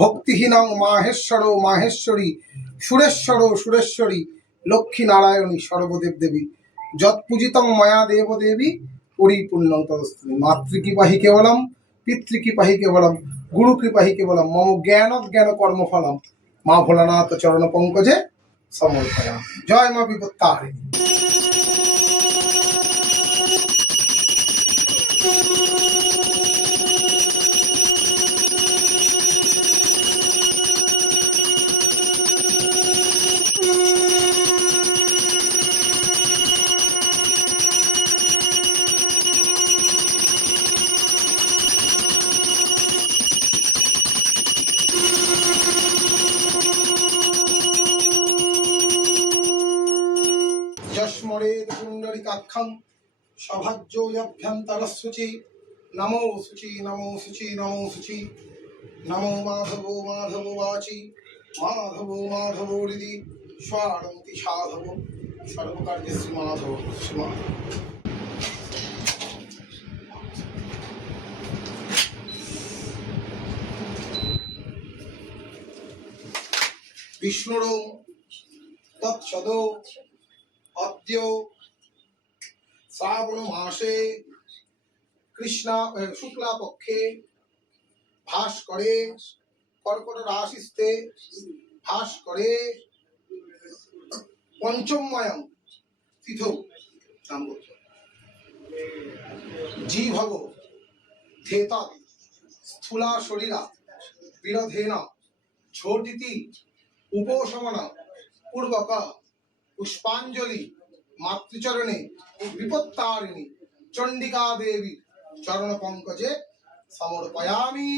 ভক্তিহীনং মাহেশ্বর মাহেশ্বরী সুরেশ্বর সুরেশ্বরী লক্ষ্মী নারায়ণী সর্বদেব দেবী যৎপূজিতং ময়া দেব দেবী পরিপূর্ণং তদস্তুমি। মাতৃকৃপাহি কেবলম পিতৃকৃপাহি কেবলম গুরুকৃপাহি কেবলম মম জ্ঞান কর্মফলম মা ভোলানাথ চরণ পঙ্কজে সমর্পয়ামি। জয় মা বিপত্তারিণী। যস্মরেদ পুণ্ডরিকাক্ষং সভাজ্যোऽভ্যন্তরশুচি নমো শুচি নমো শুচি নমো শুচি নমো মাধবো মাধবো বাচি মাধবো মাধবো হৃদি স্বারন্তি সাধব সর্বকার্যে শ্রী মাধব শ্রী মাধব। বিষ্ণুরং তৎসদো অদ্য শ্রাবণ মাসে কৃষ্ণা শুক্লা পক্ষে ভাস করে কর্কট রাশিস্তে ভাস করে পঞ্চমময়ং তিথ জীভব ধেতা স্থূলা শরীরা বিরধেন ছোটিতি উপশমন পূর্বক পুষ্পাঞ্জলি মাতৃচরণে বিপত্তারিণী চণ্ডিকা দেবী চরণ পঙ্কজে সমর্পয়ামি।